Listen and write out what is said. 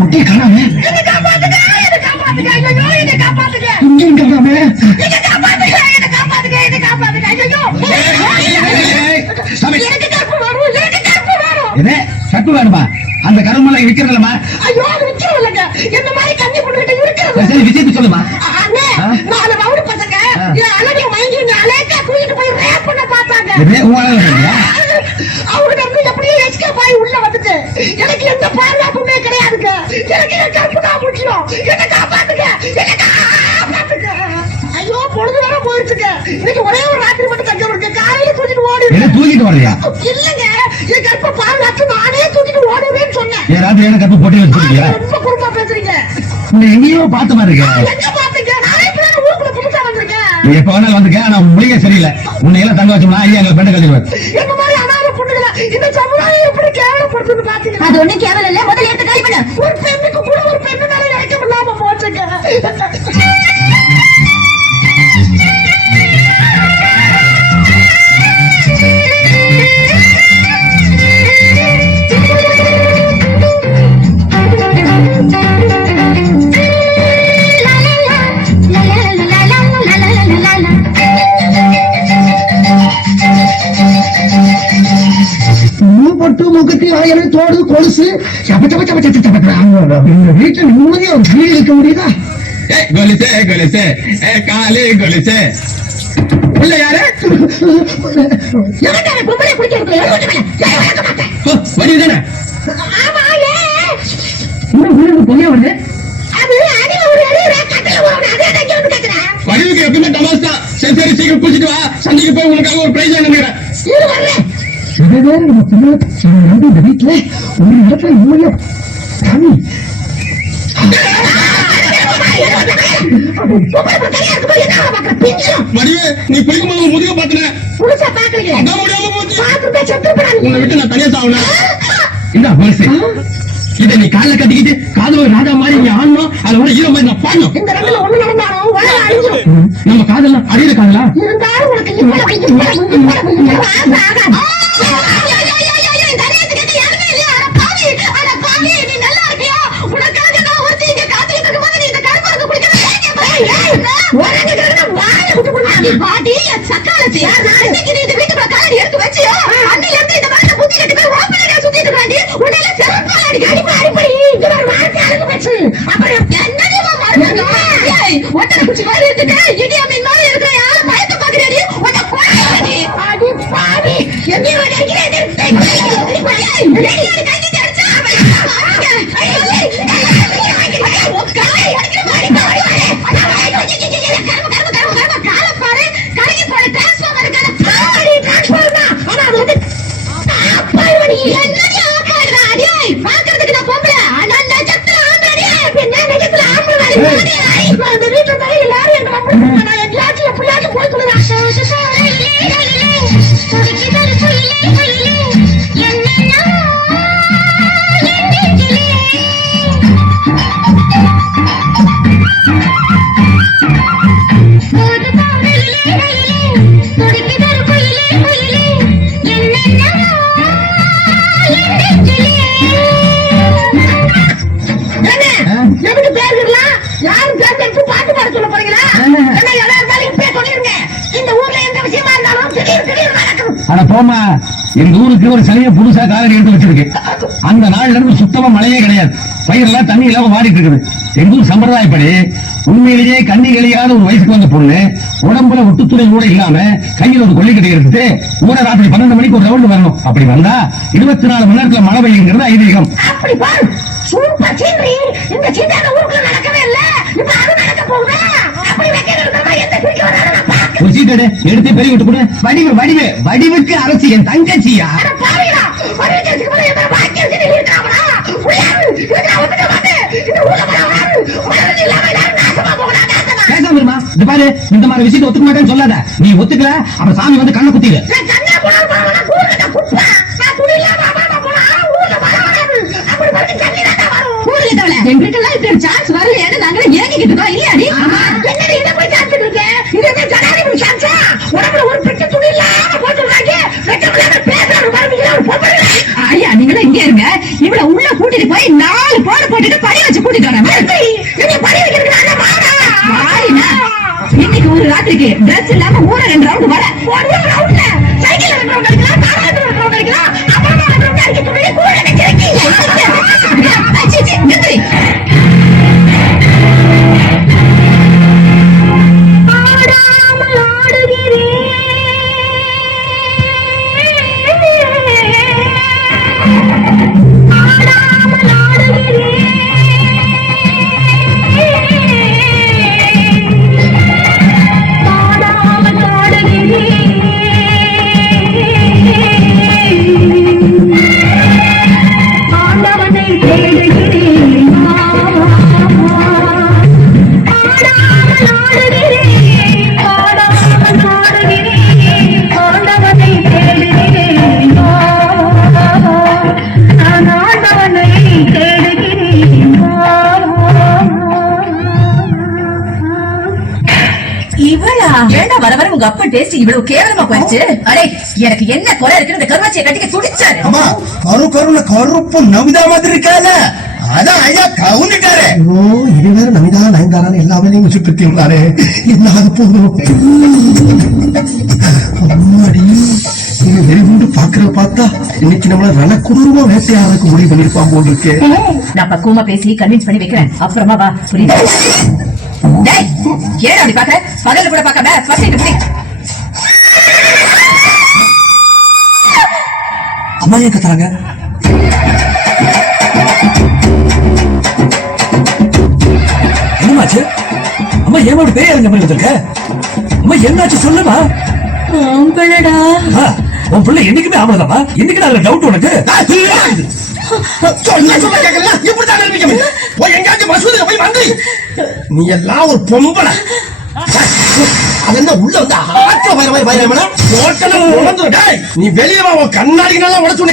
பொட்டியை காணாம. சட்டு வேணுமா? அந்த கருமெல்லாம் விக்கிறதுலமா? ஐயோ அது விக்கிறது இல்லங்க. என்ன மாதிரி கண்ணி போட்டுக்கிட்டு இருக்கிறது. சரி விஷயத்தை சொல்லுமா. நாலு ரவுடி பசங்க அழகு வாங்கி அலேக்கா தூக்கிட்டு போய் ரேப் பண்ண பார்த்தாங்க. அவங்க வந்து எப்படியும் எஸ்கேப் ஆகி உள்ள வந்துட்டு எனக்கு எந்த பாதுகாப்புமே கிடையாதுங்க. எனக்கு என் கருப்பு தான் முக்கியம். என்ன காப்பாத்துங்க, என்ன காப்பாத்துங்க. ஐயோ பொழுது வர போயிடுச்சுங்க. இன்னைக்கு ஒரே ஒரு ராத்திரி மட்டும் தங்க இருக்கு. காலையில தூக்கிட்டு ஓடி. தூக்கிட்டு வரலையா? இல்லங்க என் கருப்பை பாதுகாத்து நானே தூக்கிட்டு ஓடுவேன்னு சொன்னேன். ராத்திரி எனக்கு கருப்பு போட்டி வச்சிருக்கீங்க. ரொம்ப குறும்பா பேசுறீங்க. எங்கேயோ பார்த்த மாதிரி இருக்கு. எங்க பாத்தீங்க? நானே இப்ப ஊருக்குள்ள புதுசா வந்திருக்கேன். நீ எப்ப வேணாலும் வந்துக்க. ஆனா மொழியே சரியில்லை. உன்னை எல்லாம் தங்க வச்சோம்னா ஐயா எங்களை பெண்ணை கழிவுவார். என்ன மாதிரி அனாதை பொண்ணுங்களா இந்த சமுதாயம் எப்படி கேவலப்படுத்துன்னு பாத்தீங்களா? அது ஒண்ணும் கேவலம் இல்ல. முதல்ல எடுத்து காலி பண்ணு. ஒரு பெண்ணுக்கு கூட ஒரு பெண்ணு மேல இறக்கம் இல்லாம போச்சுங்க. பொட்டு முகத்தி ஆயிரம் தோடு கொலுசு வீட்டுல நிம்மதியா ஒரு கிளி இருக்க முடியுதா? கொலுசே கொலுசே காலே கொலுசே இல்ல யாரு பொம்பளை குடிக்கிறது வடிவுதானே? இன்னும் பொய்யா வருது. அது அடி ஒரு அடி கட்டல போறோம். அதே தான் வந்து கேக்குறேன். வடிவுக்கு எப்பவுமே தமாஸ் தான். சரி சரி சீக்கிரம் குளிச்சுட்டு வா. சந்தைக்கு போய் உனக்காக ஒரு பிரைஸ் வாங்கிக்கிறேன். இது வரல. இந்த வீட்டுல ஒரு இடத்துல நிம்மதியா சாமி மடிவே நீ குளிக்கும்போது முதுக பாத்துன புதுசா பாக்கலையே. அதான் முடியாம போச்சு. பாத்துட்டா செத்து போறாங்க. உன்னை விட்டு நான் தனியா சாவணும். இந்த போலீஸ் இதை நீ காலைல கட்டிக்கிட்டு காதல ஒரு ராஜா மாதிரி நீ ஆடணும். அதை விட ஹீரோ மாதிரி நான் பாடணும். இந்த ரெண்டுல ஒண்ணு நடந்தாலும் வர அழிஞ்சிடும். நம்ம காதலாம் அடியில காதலா இருந்தாலும் உனக்கு இவ்வளவு ஆகாது. போமா எங்க ஊருக்கு ஒரு சனியை புதுசா காலடி எடுத்து வச்சிருக்கு. அந்த நாள்ல இருந்து சுத்தமா மழையே கிடையாது. பயிரெல்லாம் தண்ணி இல்லாம மாறிட்டு இருக்குது. எங்க ஊர் சம்பிரதாயப்படி உண்மையிலேயே கண்ணி கழியாத ஒரு வயசுக்கு வந்த பொண்ணு உடம்புல ஒட்டுத்துறை கூட இல்லாம கையில் ஒரு கொள்ளைக்கட்டை எடுத்துட்டு ஊர ராத்திரி 12 மணிக்கு ஒரு ரவுண்ட் வரணும். அப்படி வந்தா 24 மணி நேரத்துல மழை பெய்யுங்கிறது ஐதீகம். அப்படி பாரு சூப்பர் சீனரி. இந்த சின்ன ஊருக்குள்ள நடக்கவே இல்ல. இப்ப அது நடக்க போகுதா? அப்படி வைக்கிறதா எந்த பிடிக்க வராத ஒரு சீட்டடு எடுத்து பெரிய விட்டு கொடு. வடிவு வடிவு வடிவுக்கு அரசு என் தங்கச்சியா? பேசாம இருமா. இது பாரு இந்த மாதிரி விஷயத்தை ஒத்துக்க மாட்டேன்னு சொல்லாத. நீ ஒத்துக்கல அப்புறம் சாமி வந்து கண்ணை குத்திடு. எங்களுக்கெல்லாம் இப்படி சான்ஸ் வரலையான்னு நாங்க ஏங்கிக்கிட்டு இருக்கோம் இல்லையாடி? என்னடி இதை போய் சாப்பிட்டு இருக்கேன். இது என்ன ஜனாதிபதி சான்ஸா? உடம்புல ஒரு பிட்டு துணி இல்லாம போட்டுருக்காங்க. பேசுறாரு ஐயா நீங்களும் இங்க இருங்க. இவ்வளவு உள்ள கூட்டிட்டு போய் 4 போடு போட்டு விட்டுட்டு படி வச்சு கூட்டிட்டு வரேன். என்ன படி வைக்கிறதுக்கு நான் மாறா வாடினா, இன்னைக்கு ஒரு ராத்திரிக்கு டிரஸ் இல்லாம ஊர 2 ரவுண்ட் வர. ஒரு ரவுண்ட்ல சைக்கிள் ரவுண்ட் அடிக்கலாம், கார் ரவுண்ட் அடிக்கலாம், அப்புறமா ரவுண்ட் அடிக்க சொல்லி கூட நினைக்கிறீங்க. நிறுத்தி. ஆடாமல் ஆடுகிறேன், ஆடாமல் ஆடுகிறேன், ஆடாமல் ஆடுகிறேன், ஆண்டவனை தேடுகிறேன், ஆடாமல் ஆடுகிறேன், ஆடாமல் ஆடுகிறேன், ஆண்டவனை தேடுகிறேன், நான் ஆண்டவனை தேடுகிறேன். இவளா? ஏண்டா வர வர உங்க அப்பா டேஸ்ட் இவ்வளவு கேவலமா போயிடுச்சு? அடே, எனக்கு என்ன குறை இருக்குன்னு இந்த கருவாச்சியை கட்டிக்க துடிச்சாரு. அம்மா கருண கருப்பு நமிதா மாதிரி இருக்கால, அதான் ஐயா கவுந்துட்டாரு. ஐயோ, இது வேற நமிதா நயன்தாரான்னு எல்லா வேலையும் வச்சுட்டு இருக்கீங்களாரு. என்ன அது போதும். அம்மாடி, நீங்க வெறிகுண்டு பாக்குறத பார்த்தா இன்னைக்கு நம்மள ரணக்குடூரமா வேட்டையாடுறதுக்கு முடிவு பண்ணிருப்பான் போல் இருக்கு. நான் பக்குவமா பேசி கன்வின்ஸ் பண்ணி வைக்கிறேன். அப்புறமா வா, புரியுதா? டேய், ஏன் அப்படி பாக்குற? பகல்ல கூட பார்க்காம ஃபர்ஸ்ட் இது புடி. அம்மா ஏன் கத்துறாங்க? என்னமாச்சு? அம்மா ஏன் அப்படி பேய் அறிஞ்ச மாதிரி வந்திருக்க? அம்மா என்னாச்சு சொல்லுமா? ஆம்பளடா. உன் பிள்ளை என்னைக்குமே ஆம்பளதாமா? இன்னைக்கு நான் டவுட் உனக்கு. நீ எல்லாம் ஒரு பொம்பளை. அதென்ன உள்ள வந்து ஆற்ற வர நீ வெளியே கண்ணாடி உடச்சு